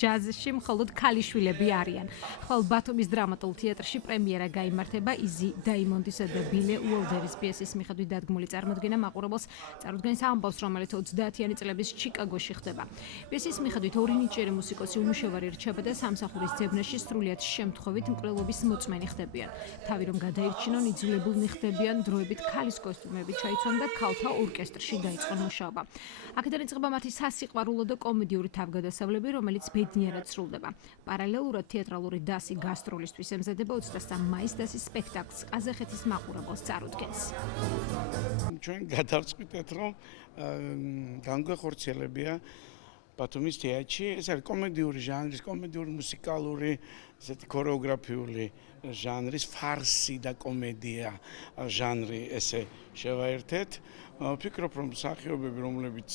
ჯაზში მხოლოდ ქალიშვილები არიან. ხოლო ბათუმის დრამატულ თეატრში პრემიერა გაიმართება იზი დაიმონდისა და ბილე უოლდერის პიესის მიხედვით დადგმული წარმოდგენა მაყურებელს წარუდგენს ამბავს, რომელიც 30-იანი წლების ჩიკაგოში ხდება. პიესის მიხედვით ორი ნიჭიერი მუსიკოსი უმუშევარი რჩება და სამსახურის ძებნაში სრულიად შემთხვევით მკვლელობის მოწმენი ხდებიან. თავი რომ გადაირჩინონ, იძულებულნი ხდებიან დროებით ქალის კოსტუმები ჩაიცვან და ქალთა ორკესტრში დაიწყონ მუშაობა. აქედან იწყება მათი სასიყვარულო და კომედიური თავგადასავლები, რომელიც ბედნიერად სრულდება. პარალელურად თეატრალური დასი გასტროლისთვის ემზადება 23 მაისს დასის სპექტაკლს ყაზახეთის მაყურებელს წარუდგენს. ჩვენ გადავწყვიტეთ, რომ განგვეხორციელებია ბათუმის თეატრში, ეს არის კომედიური ჟანრის, კომედიური მუსიკალური, ესეთი ქორეოგრაფიული ჟანრის, ფარსი და კომედია ჟანრი ესე შევაერთეთ. ვფიქრობ, რომ მსახიობები, რომლებიც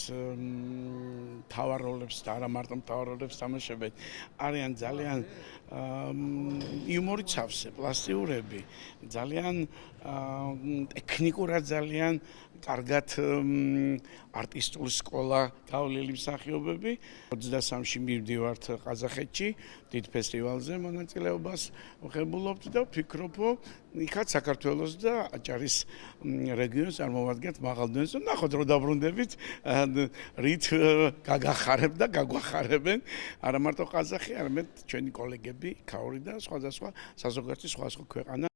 მთავარ როლებს და არა მარტო მთავარ როლებს თამაშობენ, არიან ძალიან იუმორით სავსე, პლასტიურები, ძალიან ტექნიკურად ძალიან კარგად არტისტული სკოლა გავლილი მსახიობები. 23-ში მივდივართ ყაზახეთში, დიდ ფესტივალზე მონაწილეობას ვღებულობთ და ვფიქრობ, რომ იქაც საქართველოს და აჭარის რეგიონს წარმოვადგენთ მაღალ დონეზე. ნახოთ, რომ დაბრუნდებით, რით გაგახარებ და გაგვახარებენ არა მარტო ყაზახი, არამედ ჩვენი კოლეგები, ქაური და სხვადასხვა საზოგადოების სხვა ქვეყანა